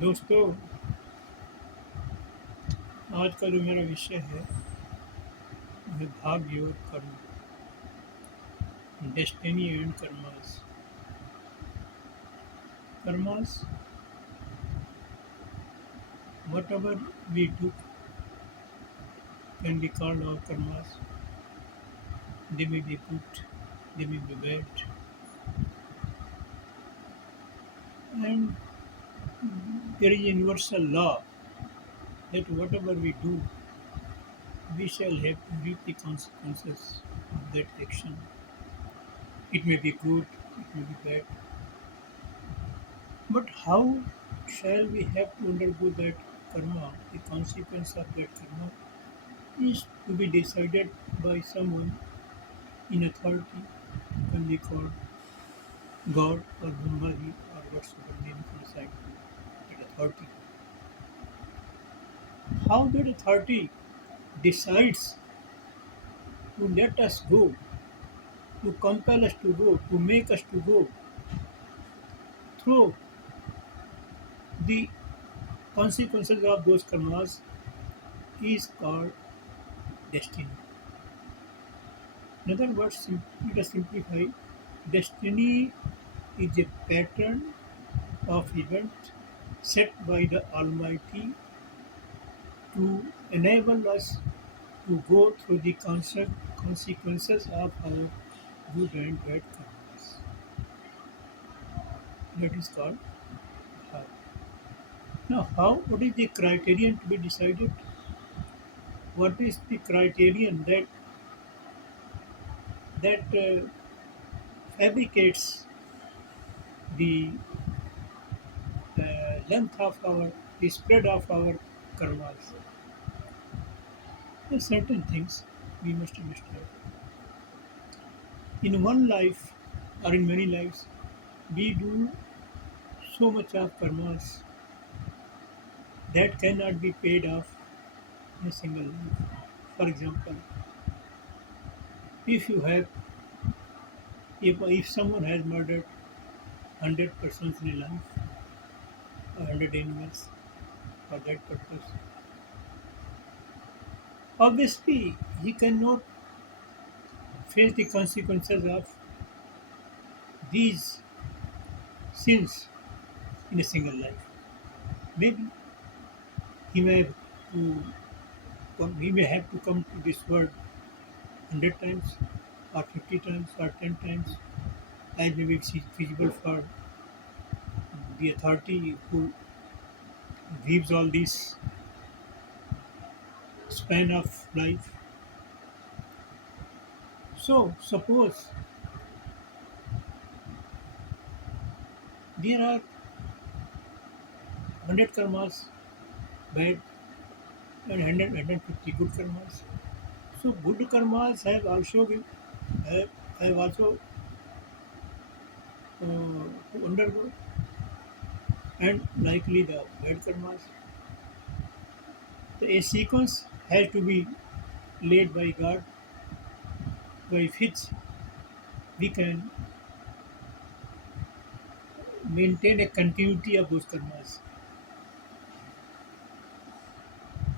दोस्तों, आज का जो मेरा विषय है वह भाग्य और कर्म, destiny and karmas. Karmas, whatever we do can be called our karmas. They may be good, they may be bad, and there is a universal law that whatever we do, we shall have to reap the consequences of that action. It may be good, it may be bad, but how shall we have to undergo that karma, the consequence of that karma, is to be decided by someone in authority, can be called God or Brahmaji or whatsoever name you decide that authority. How that authority decides to let us go, to compel us to go, to make us to go through the consequences of those karmas is called destiny. In other words, let us simplify. Destiny is a pattern of events set by the Almighty to enable us to go through the consequences of our good and bad karmas. That is called how. Now, what is the criterion to be decided? What is the criterion that fabricates the length of the spread of our karmas? There are certain things we must understand. In one life or in many lives, we do so much of karmas that cannot be paid off in a single life. For example, if you have if someone has murdered 100 persons in a life or 100 animals for that purpose, obviously he cannot face the consequences of these sins in a single life. Maybe he may have to he may have to come to this world 100 times or 50 times or 10 times as may be feasible for the authority who gives all this span of life. So suppose there are 100 karmas bad and 150 good karmas. So good karmas have also to undergo, and likely the bad karmas. A sequence has to be laid by God, by which we can maintain a continuity of those karmas.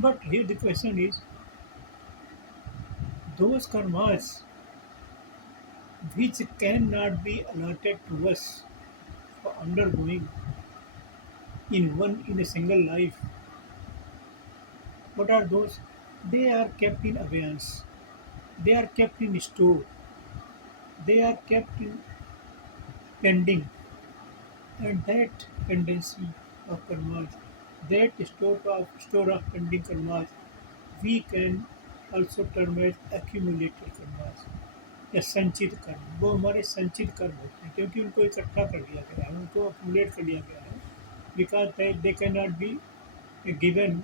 But here the question is, those karmas which cannot be allotted to us for undergoing in a single life, what are those? They are kept in abeyance. They are kept in store. They are kept in pending. And that pendency of karmas, that store of pending karmas, we can also term as accumulated karmas या संचित कर्म। वो हमारे संचित कर्म होते हैं क्योंकि उनको इकट्ठा कर दिया गया है, उनको अक्यूमुलेट कर दिया गया है, because they can not be given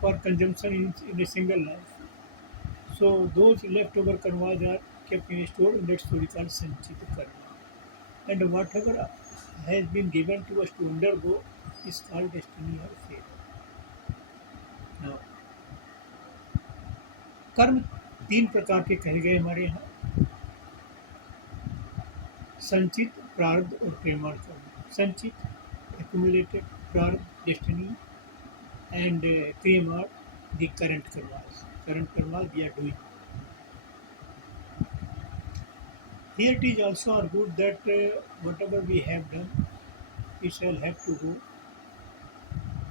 for consumption in a single life. So those leftover karmas are kept in a store, and that's what we call sanchita karma. And whatever has been given to us to undergo is called destiny or fate. Now, कर्म तीन प्रकार के कहे गए हमारे यहाँ: संचित, प्रारब्ध और प्रेमार्थ कर्म। संचित, accumulated, our destiny and claim out the current karmas. Current karmas we are doing. Here it is also our good that whatever we have done, we shall have to go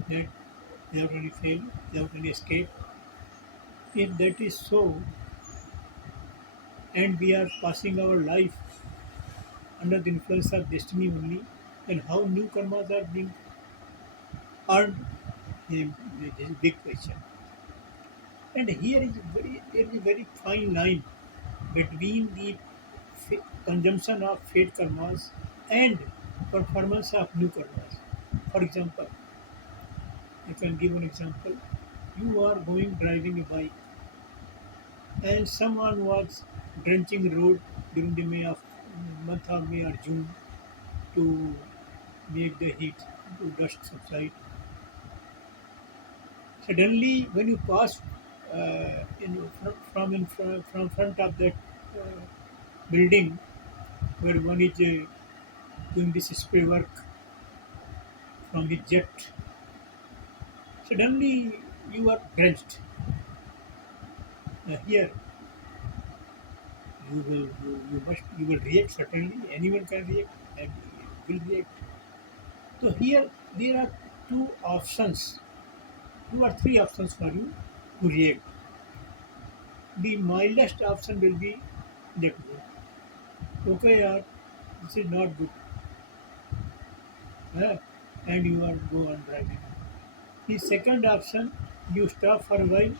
that without any fail, without any escape. If that is so, and we are passing our life under the influence of destiny only, then how new karmas are being earned? This is a big question. And here is there is a very fine line between the consumption of fate karmas and performance of new karmas. For example, I can give an example. You are going driving a bike and someone was drenching the road during the May of month of May or June to make the heat to dust subside. Suddenly, when you pass from front of that uh, building where one is doing this spray work from his jet, suddenly you are drenched. Here, you will react certainly. Anyone can react and will react. So here there are two options, two or three options for you to react. The mildest option will be let go. Okay, yaar, this is not good, and you are go on driving. The second option, you stop for a while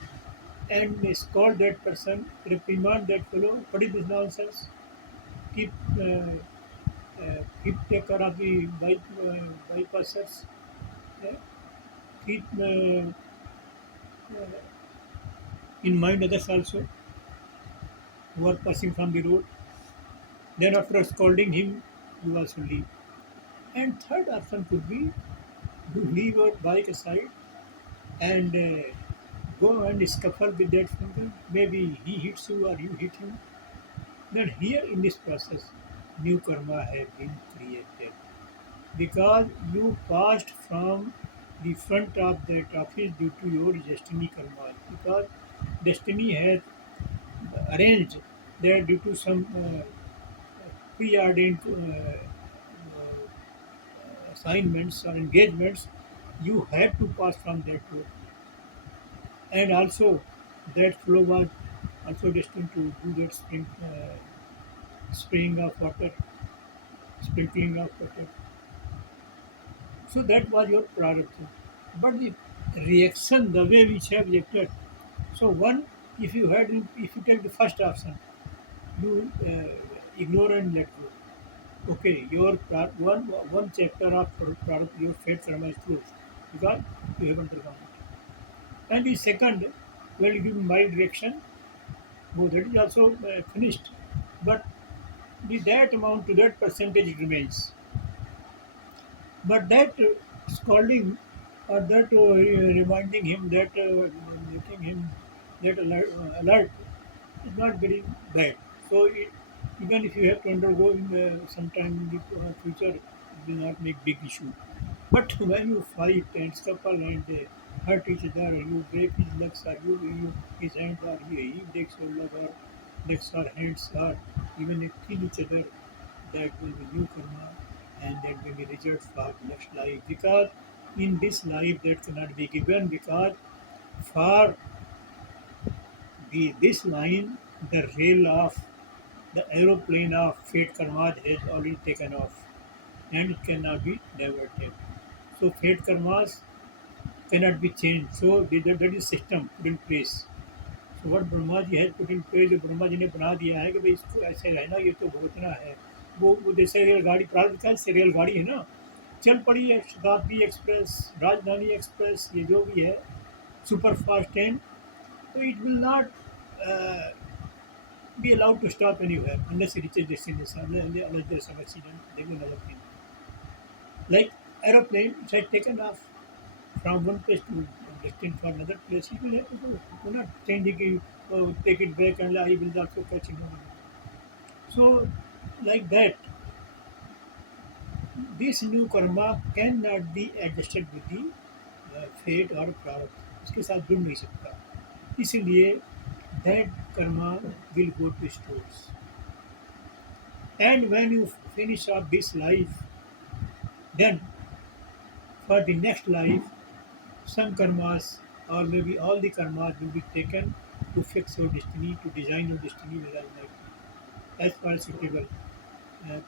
and scold that person, reprimand that fellow. What is this nonsense? Keep keep take care of the bypassers. Uh, keep in mind others also who are passing from the road. Then after scolding him, you also leave. And third option could be you leave your bike aside and go and scuffle with that finger. Maybe he hits you or you hit him. Then here in this process, new karma has been created because you passed from the front of that office due to your destiny karma. Because destiny has arranged that due to some preordained assignments or engagements, you have to pass from that road. And also, that flow was also destined to do that spraying of water, sprinkling of water. So that was your prarabdha. But the reaction, the way which have reacted. So one, if you take the first option, you ignore and let go. Okay, one chapter of your fate karma is closed because you have undergone it. And the second, well, you give mild reaction, oh, that is also finished. But that amount to that percentage it remains. But that scolding or that reminding him that making him that alert is not very bad. So even if you have to undergo in sometime in the future, it will not make big issue. But when you fight and scuffle and hurt each other, you break his legs or you his hands or he breaks your leg or legs or hands or even they kill each other, that will be new karma and that will be results for next life. Because in this life that cannot be given because for this line the rail of the aeroplane of fate karma has already taken off and it cannot be diverted. So fate karmas cannot be changed. So that is system put in place. So what Brahma ji has put in place जो ब्रह्मा जी ने बना दिया है कि भाई इसको ऐसे रहना ये तो भुगतना है वो जैसे रेलगाड़ी प्रारंभ का जैसे रेलगाड़ी है ना चल पड़ी है शताब्दी एक्सप्रेस राजधानी एक्सप्रेस ये जो भी है सुपर फास्ट ट्रेन तो it will not be allowed to stop anywhere unless it reaches destination unless there is some accident they will never be like aeroplane it has taken off from one place to destined for another place, he will have to go. You cannot change it, take it back, and I will also catch it. So, like that, this new karma cannot be adjusted with the fate or प्रारब्ध इसके साथ जुड़ नहीं सकता इसीलिए that karma will go to stores and when you finish up this life then for the next life some karmas or maybe all the karmas will be taken to fix your destiny to design your destiny as far as suitable uh,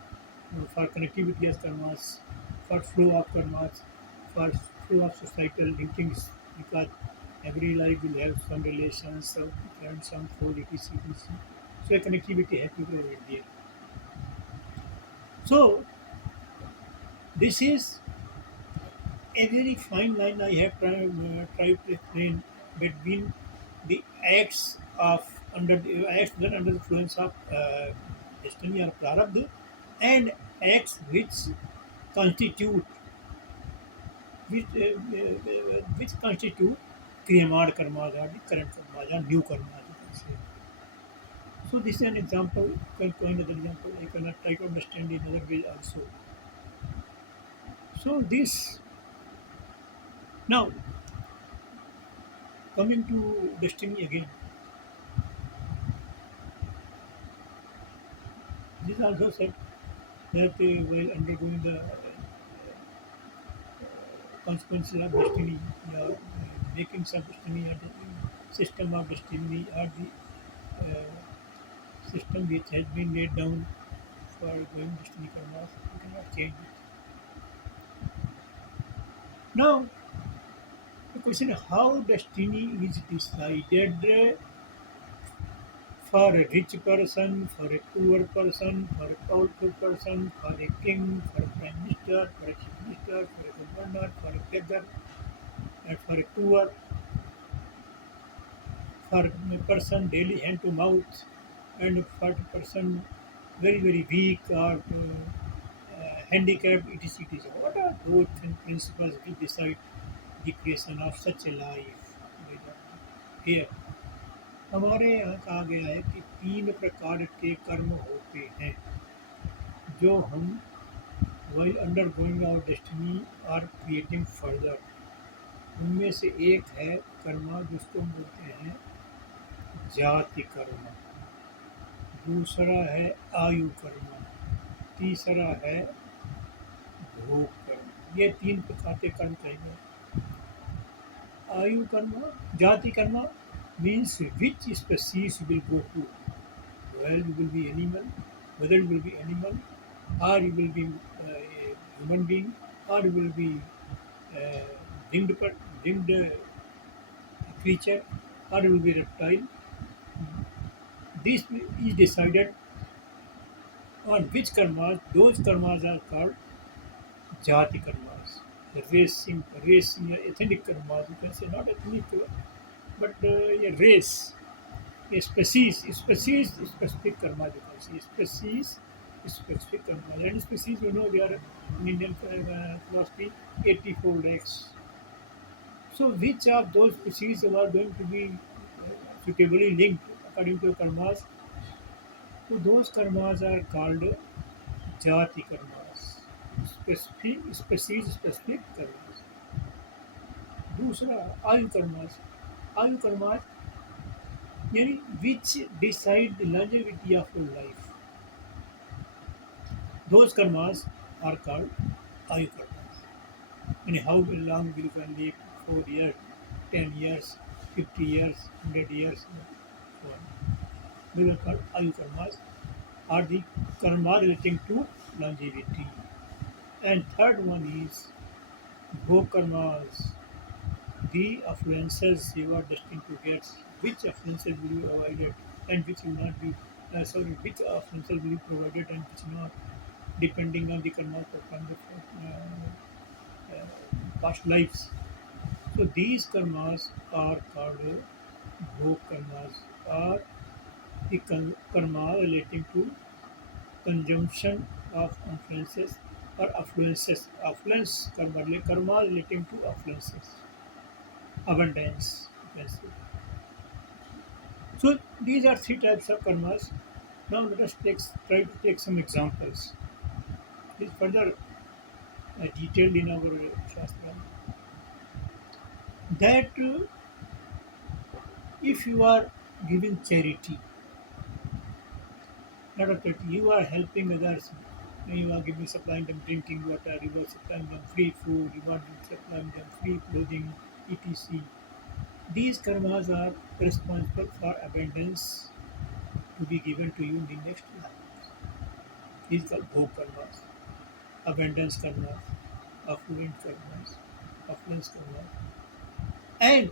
for connectivity as karmas, for flow of karmas, for flow of societal linkings, because every life will have some relations, some friends, some flow, etc. So a connectivity has to be provided there. So this is a very fine line I have tried to explain between the acts of under the acts done under the influence of destiny or prarabdha and acts constitute which constitute kriyamad karmas or the current karmas or new karmas you can say. So this is an example. You can coin another example. I cannot try to understand in other way also. So this now coming to destiny again. This also said that while undergoing the consequences of destiny, making some destiny or the system of destiny or the system which has been laid down for going destiny karmas, you cannot change it. Now, the question is how destiny is decided for a rich person, for a poor person, for a powerful person, for a king, for a prime minister, for a chief minister, for a governor, for a beggar, and for a poor, for a person daily hand to mouth, and for a person very weak or handicapped, etc. etc. What are those principles which decide the creation of such a life? Here, हमारे यहाँ कहा गया है कि तीन प्रकार के कर्म होते हैं जो हम while undergoing our destiny are creating further उनमें से एक है कर्म जिसको हम बोलते हैं जाति कर्म दूसरा है आयु कर्म तीसरा है भोग कर्म ये तीन प्रकार के कर्म कहे गए आयु कर्म जाति कर्म means which species you will go to well you will be animal whether you will be animal or you will be a human being or you will be uh, winged creature or you will be reptile this is decided on which karmas those karmas are called jati karmas racing ethnic karmas you can say not ethnic but a race a species specific karma you can say species specific karma and species you know they are in Indian philosophy 84 lakhs. So which of those species are going to be suitably linked according to karmas? So those karmas are called jati karmas, specific species specific karmas. दूसरा आयु karmas यानी which decide the longevity of your life. Those karmas are called ayu karmas. And how long you can live? 4 years, 10 years, 50 years, 100 years, so on. These are called ayu karmas are the karma relating to longevity. And third one is bhog karmas, the affluences you are destined to get. Which affluences will you avoid and which will not be which affluences will be provided and which not, depending on the karma performed past lives. So these karmas are called bhog karmas or the karma relating to consumption of influences or affluences. Affluence karma relating to affluences, abundance. You can say. So these are three types of karmas. Now let us try to take some examples. This further detailed in our Shastra, that if you are giving charity, not a charity, you are helping others. You are giving, supplying them drinking water, you are supplying them free food, you are supplying them free clothing, etc. These karmas are responsible for abundance to be given to you in the next life. These are bhog karmas, abundance karmas, affluent karmas, affluence karmas. And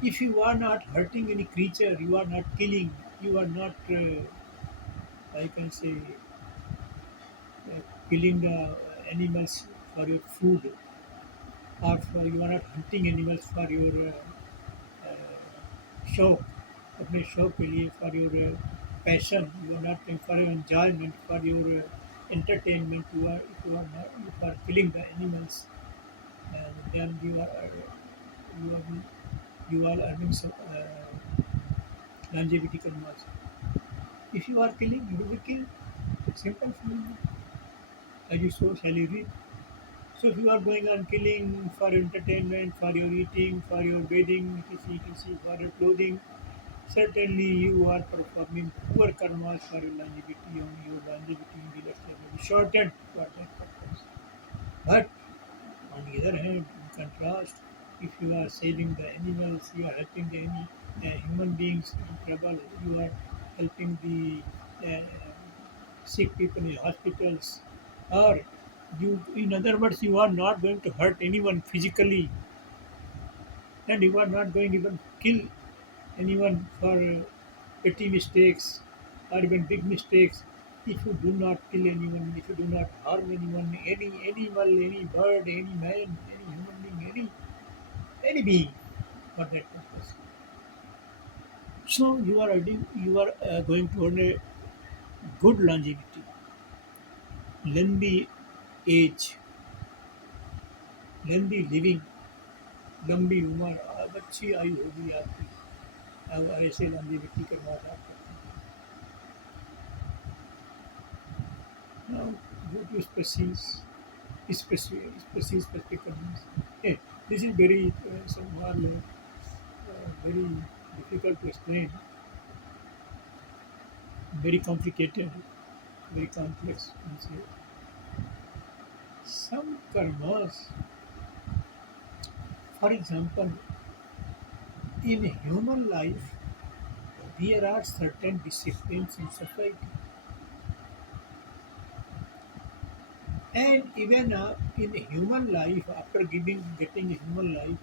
if you are not hurting any creature, you are not killing, you are not, I can say, killing the animals for your food, or for you are not hunting animals for your शौक अपने शौक के लिए for your passion you are not for your enjoyment for your entertainment you are killing the animals and then you are you are earning some longevity karmas. If you are killing, you will be killed. Simple for you. As you sow, shall you reap. So if you are going on killing for entertainment, for your eating, for your bathing, etc., for your clothing, certainly you are performing poor karmas for your longevity, and your longevity in the next level will be shortened for that purpose. But on the other hand, in contrast, if you are saving the animals, you are helping human beings in trouble, you are helping the sick people in hospitals, or in other words, you are not going to hurt anyone physically, and you are not going to even kill anyone for petty mistakes or even big mistakes. If you do not kill anyone, if you do not harm anyone, any animal, any bird, any man, any human being, any being for that purpose. So you are going to earn a good longevity, lengthy age, lengthy living, लंबी उम्र, अब अच्छी आयु होगी आपकी। अब ऐसे longevity के बाद आप now go to species perspective. Hey, this is very somehow very difficult to explain, very complicated, very complex. And say some karmas, for example, in human life, there are certain disciplines in society, and even in human life, after getting a human life,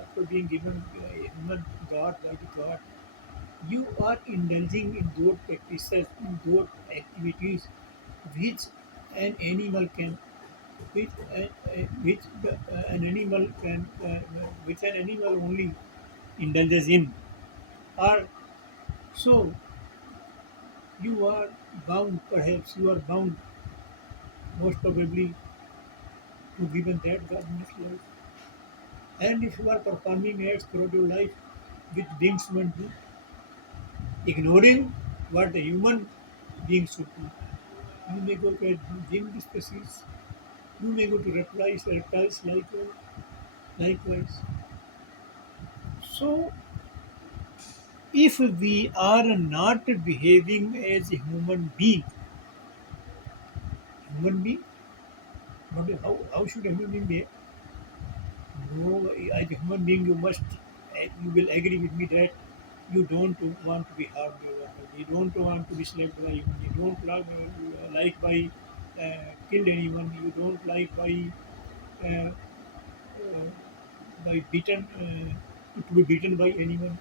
after being given a human God by the God, you are indulging in those practices, in those activities which an animal can, which an animal can, which an animal only indulges in. Or so you are bound, perhaps you are bound, most probably, to given that godliness life. And if you are performing acts throughout your life which beings should do, ignoring what the human beings should do, you may go to a gym species, you may go to reptiles likewise. So, if we are not behaving as a human being, how should a human being behave? No, as a human being, you will agree with me that you don't want to be harmed by others. You don't want to be slapped by anyone. You don't like by killed anyone. You don't like uh, uh, by beaten to be beaten by anyone.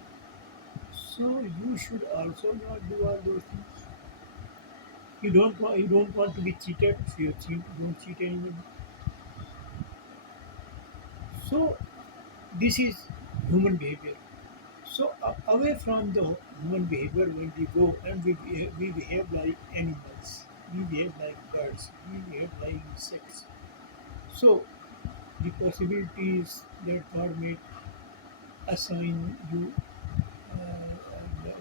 So you should also not do all those things. You don't want to be cheated. So don't cheat anyone. So this is human behavior. So away from the human behavior, when we go and we behave like animals, we behave like birds, we behave like insects. So the possibilities that God may assign you,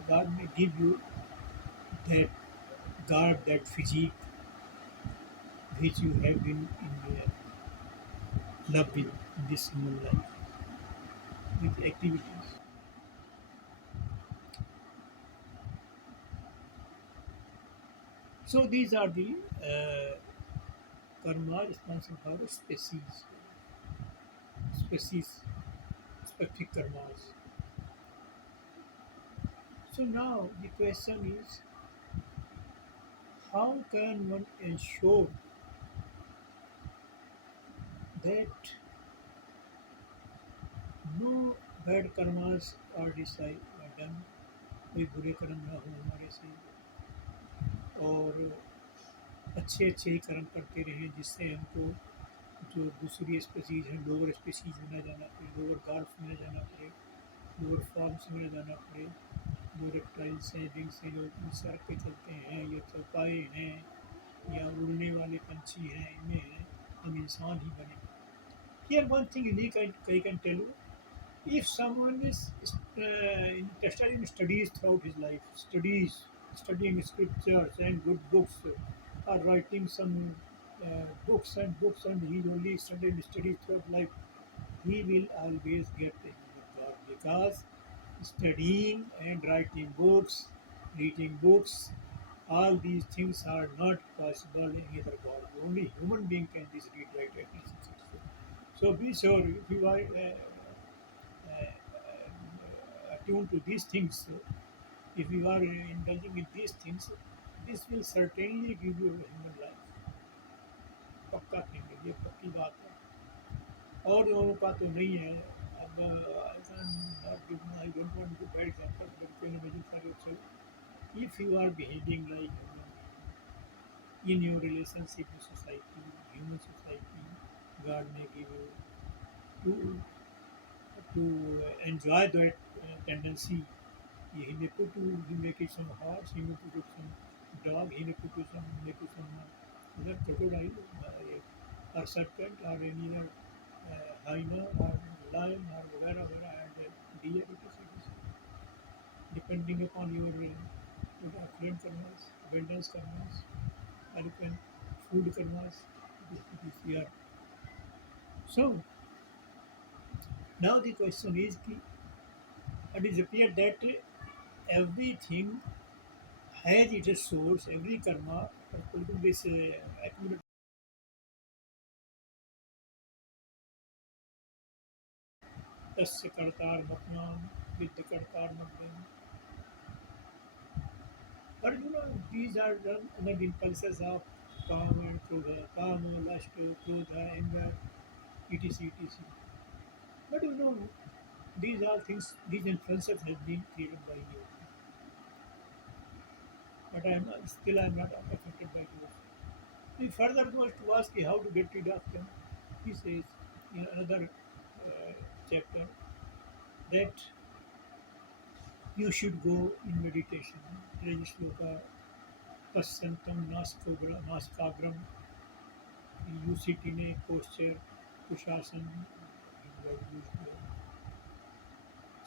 God may give you that guard, that physique which you have been in there. love with this human life, with activities. So these are the karma responsible for species, specific karmas. So now the question is, how can one ensure that no bad karmas are done, कोई बुरे कर्म ना हो हमारे से, और अच्छे अच्छे ही कर्म करते रहें जिससे हमको जो दूसरी स्पीसीज हैं, लोअर स्पीसीज में न जाना पड़े, लोअर गार्ड्स में न जाना पड़े, लोअर फॉर्म्स में न जाना पड़े, जो रेप्टाइल्स हैं जिनसे लोग सर पे चलते हैं या चौपाए हैं या उड़ने वाले पंछी हैं, इनमें हम इंसान ही बने. Here one thing unique I can tell you, if someone is interested in studies throughout his life, studying scriptures and good books, or writing some books and books, and he only studying studies throughout life, he will always get the human God, because studying and writing books, reading books, all these things are not possible in either God. Only human being can this read, write, and listen. So be sure if you are attuned to these things, if you are indulging in these things, this will certainly give you a human life. पक्का कहेंगे, ये पक्की बात है. और लोगों का तो नहीं है. अब ऐसा not give, I don't want to bad example, but can imagine for yourself, if you are behaving like in your relationship with society, human society, God may give you to enjoy that tendency. He may put you, he make it some horse, he may put it some dog, he may put you some, make you some other crocodile, or serpent, or any other hyena, or lion, or whatever, and deer, it is depending upon your affluent karmas, abundance karmas, or you can food karmas. It is here. So now the question is, it is appeared that everything has its source, every karma, according to this accumulated tasya kartar bhakman with the kartar bhakman. But these are done under the impulses of kama and krodha, kama, lust, krodha, anger, etc. etc. But these are things, these influences have been created by you. But I'm not affected by those. He further goes to ask how to get rid of them. He says in another chapter that you should go in meditation. Rajashloka Pasyantam Naskagram. You sit in a posture, Kushasan, used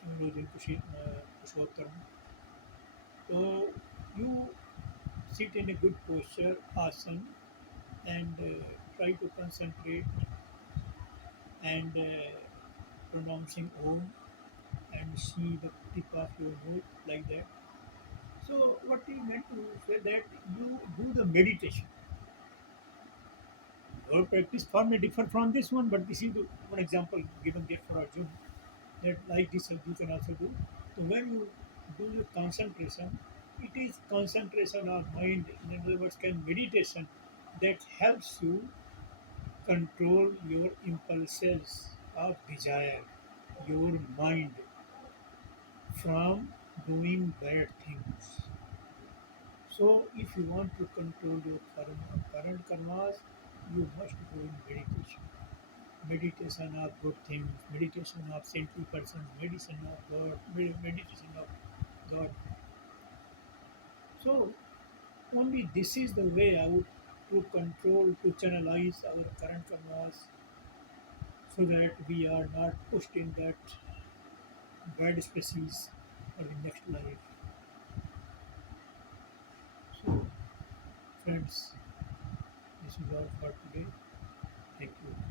Chamalojan Kushottam. So you sit in a good posture, asan, and try to concentrate and pronouncing Om and see the tip of your nose like that. So what he meant to say that you do the meditation. Your practice form may differ from this one, but this is the one example given there for Arjun, that like this you can also do. So when you do the concentration, it is concentration of mind. In other words, can meditation that helps you control your impulses of desire, your mind from doing bad things. So, if you want to control your current karmas, you must go in meditation. Meditation of good things, meditation of saintly persons, meditation of God, meditation of God. So, only this is the way out to control, to channelize our current karmas, so that we are not pushed in that bad species for the next life. So, friends, this is all for today. Thank you.